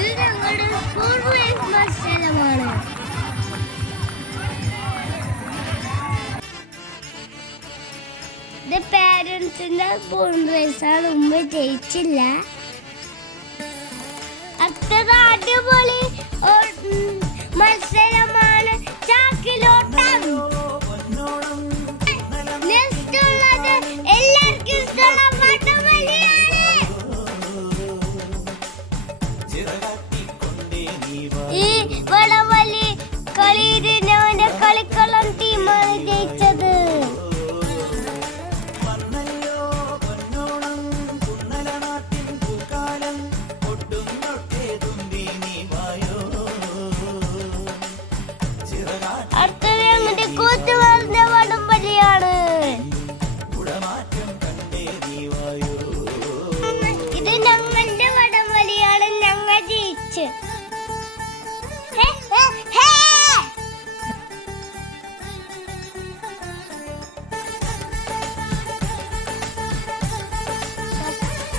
ഇത് ഞങ്ങളുടെ റേസ് മത്സരമാണ് ഇത് മുമ്പ് ജയിച്ചില്ല. അടുത്തത്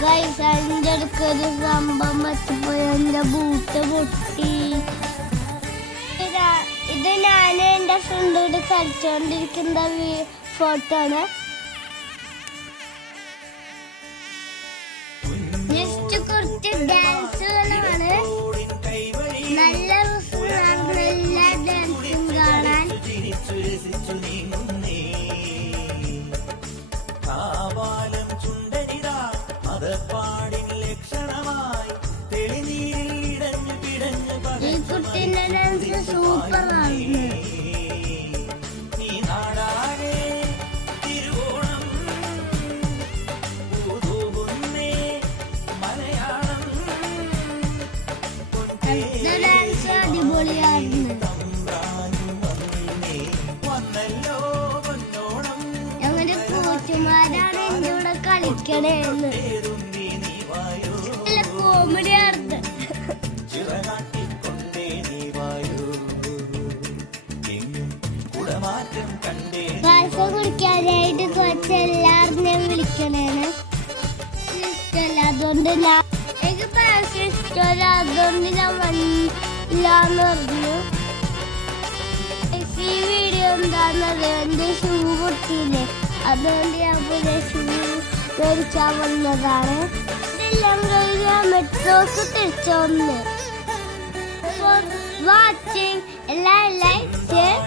അതിന്റെ അടുക്ക് ഒരു സംഭവം പറ്റിപ്പോയി എന്റെ ബൂട്ട് പൊട്ടി. ഇത് ഞാൻ എന്റെ ഫ്രണ്ടോട് കളിച്ചുകൊണ്ടിരിക്കുന്ന ഫോട്ടോ ആണ്. ജസ്റ്റ് കുറച്ച് ഡാൻസുകളാണ് നല്ല മതപ്പാടിൻ ലക്ഷണമായി തെളിനീരിൽ ഇടഞ്ഞു പിടഞ്ഞു നീ നാടാകെ തിരുവോണം പൂതൂകുന്നേ മലയാളം. അടിപൊളിയായിരുന്നു. ഞങ്ങളുടെ കൂട്ടുമാരാണ് എന്റെ കൂടെ കളിക്കണേന്ന്. ഏതുമ്പി കണ്ടേ പായസം കുടിക്കാനായിട്ട് കുറച്ച് എല്ലാവരും വിളിക്കണേന് ഇഷ്ടമല്ല അതുകൊണ്ട് ഞാൻ എനിക്ക് പായസം ഇഷ്ടമല്ല അതുകൊണ്ട് ഞാൻ വന്നില്ലാന്ന് പറഞ്ഞു. ഈ വീഡിയോ എന്താണെന്നത് എന്റെ ഷൂ പൊട്ടിയില്ലേ? അതുകൊണ്ട് ഞാൻ പുതിയ ഷൂ മേടിക്കാൻ വന്നതാണ്. ഇതെല്ലാം കഴിഞ്ഞ് ഞാൻ മെട്രോക്ക് തിരിച്ചു വന്ന് വാച്ചിങ് എല്ലാ ലൈക്ക് ഷെയർ